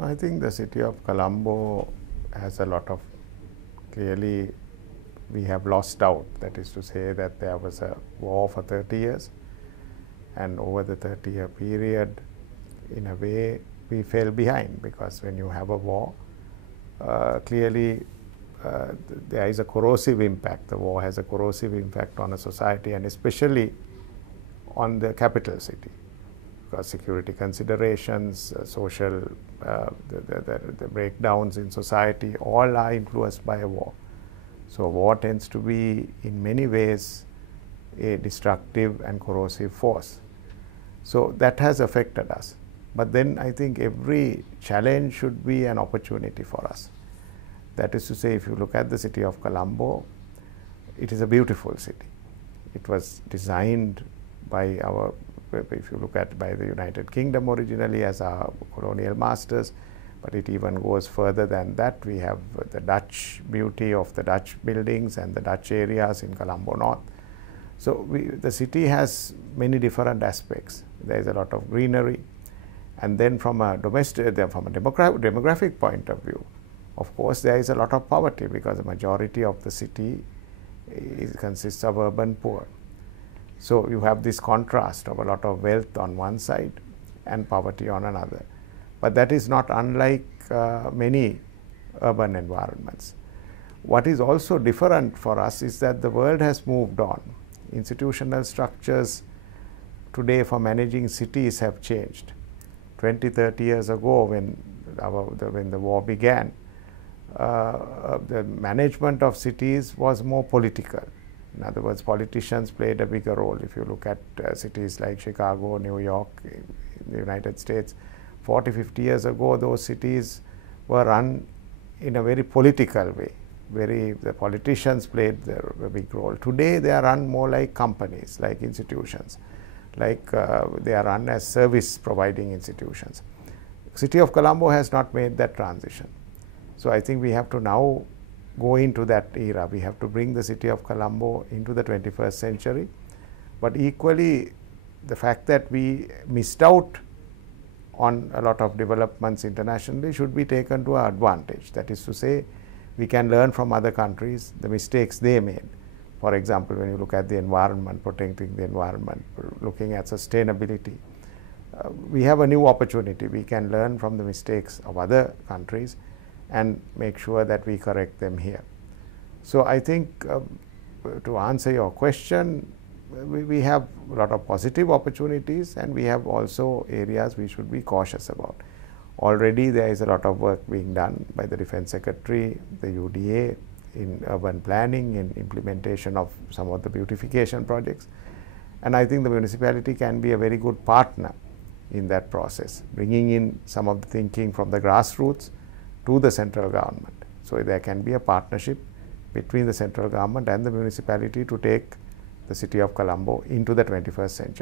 I think the city of Colombo has a lot of, clearly we have lost out. That is to say that there was a war for 30 years, and over the 30-year period, in a way, we fell behind, because when you have a war, clearly there is a corrosive impact. The war has a corrosive impact on a society, and especially on the capital city, because security considerations, social, the breakdowns in society, all are influenced by a war. So war tends to be in many ways a destructive and corrosive force. So that has affected us. But then I think every challenge should be an opportunity for us. That is to say, if you look at the city of Colombo, it is a beautiful city. It was designed by our, if you look at, by the United Kingdom originally as our colonial masters, but it even goes further than that. We have the Dutch beauty of the Dutch buildings and the Dutch areas in Colombo North. So the city has many different aspects. There is a lot of greenery, and then from a demographic point of view, of course, there is a lot of poverty, because the majority of the city consists of urban poor. So you have this contrast of a lot of wealth on one side and poverty on another. But that is not unlike many urban environments. What is also different for us is that the world has moved on. Institutional structures today for managing cities have changed. 20, 30 years ago, when the war began, the management of cities was more political. In other words, politicians played a bigger role. If you look at cities like Chicago, New York, in the United States, 40, 50 years ago, those cities were run in a very political way. The politicians played a big role. Today, they are run more like companies, like institutions, like they are run as service providing institutions. City of Colombo has not made that transition. So I think we have to now go into that era. We have to bring the city of Colombo into the 21st century. But equally, the fact that we missed out on a lot of developments internationally should be taken to our advantage. That is to say, we can learn from other countries the mistakes they made. For example, when you look at the environment, protecting the environment, looking at sustainability, we have a new opportunity. We can learn from the mistakes of other countries and make sure that we correct them here. So I think to answer your question, we have a lot of positive opportunities, and we have also areas we should be cautious about. Already there is a lot of work being done by the Defense Secretary, the UDA, in urban planning, in implementation of some of the beautification projects. And I think the municipality can be a very good partner in that process, bringing in some of the thinking from the grassroots to the central government. So there can be a partnership between the central government and the municipality to take the city of Colombo into the 21st century.